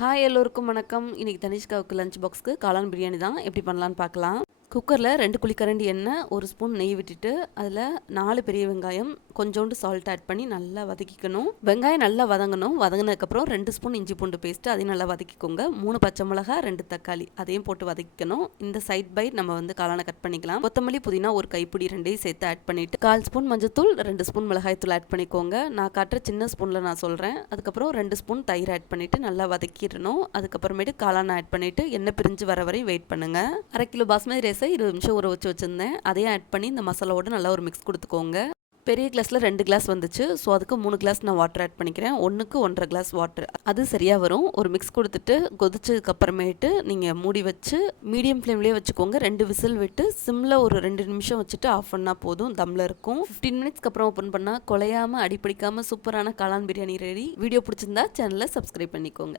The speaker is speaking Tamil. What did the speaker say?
ஹாய் எல்லோருக்கும் வணக்கம். இன்னைக்கு தனிஷ்காவுக்கு லஞ்ச் பாக்ஸ்க்கு காளான் பிரியாணி தான் எப்படி பண்ணலான்னு பார்க்கலாம். குக்கரில் 2 குழிக்கரண்டி எண்ணெய், 1 ஸ்பூன் நெய் விட்டுட்டு அதில் 4 பெரிய வெங்காயம், கொஞ்சோண்டு சால்ட் ஆட் பண்ணி நல்லா வதக்கிக்கணும். வெங்காயம் நல்லா வதங்கணும். வதங்கினதுக்கப்புறம் 2 ஸ்பூன் இஞ்சி பூண்டு பேஸ்ட்டு அதையும் நல்லா வதக்கிக்கோங்க. 3 பச்சை மிளகா, 2 தக்காளி அதையும் போட்டு வதக்கிக்கணும். இந்த சைட் பை நம்ம வந்து காளானை கட் பண்ணிக்கலாம். கொத்தமல்லி, புதினா ஒரு கைப்பிடி 2ஐயும் சேர்த்து ஆட் பண்ணிவிட்டு 1/4 ஸ்பூன் மஞ்சத்தூள், 2 ஸ்பூன் மிளகாய்த்தூள் ஆட் பண்ணிக்கோங்க. நான் காட்டுற சின்ன ஸ்பூனில் நான் சொல்கிறேன். அதுக்கப்புறம் 2 ஸ்பூன் தயிர் ஆட் பண்ணிவிட்டு நல்லா வதக்கிடணும். அதுக்கப்புறமேட்டு காளானை ஆட் பண்ணிவிட்டு எண்ணெய் பிரிஞ்சு வர வரையும் வெயிட் பண்ணுங்கள். 1/2 கிலோ பாஸ்மதி ரைஸை 20 நிமிஷம் ஊற வச்சு வச்சுருந்தேன். அதையும் ஆட் பண்ணி இந்த மசாலாவோடு நல்லா ஒரு மிக்ஸ் கொடுத்துக்கோங்க. பெரிய கிளாஸில் 2 கிளாஸ் வந்துச்சு. ஸோ அதுக்கு 3 கிளாஸ் நான் வாட்டர் ஆட் பண்ணிக்கிறேன். 1க்கு 1.5 கிளாஸ் வாட்டர் அது சரியாக வரும். ஒரு மிக்ஸ் கொடுத்துட்டு கொதிச்சதுக்கு அப்புறமேட்டு நீங்கள் மூடி வச்சு மீடியம் ஃப்ளேம்லேயே வச்சுக்கோங்க. 2 விசில் விட்டு சிம்மில் ஒரு 2 நிமிஷம் வச்சுட்டு ஆஃப் பண்ணால் போதும். தம்மில் இருக்கும். 15 மினிட்ஸ்க்கு அப்புறம் ஓப்பன் பண்ணால் குலையாமல் அடிப்பிடிக்காமல் சூப்பரான காளான் பிரியாணி ரெடி. வீடியோ பிடிச்சிருந்தா சேனலை சப்ஸ்கிரைப் பண்ணிக்கோங்க.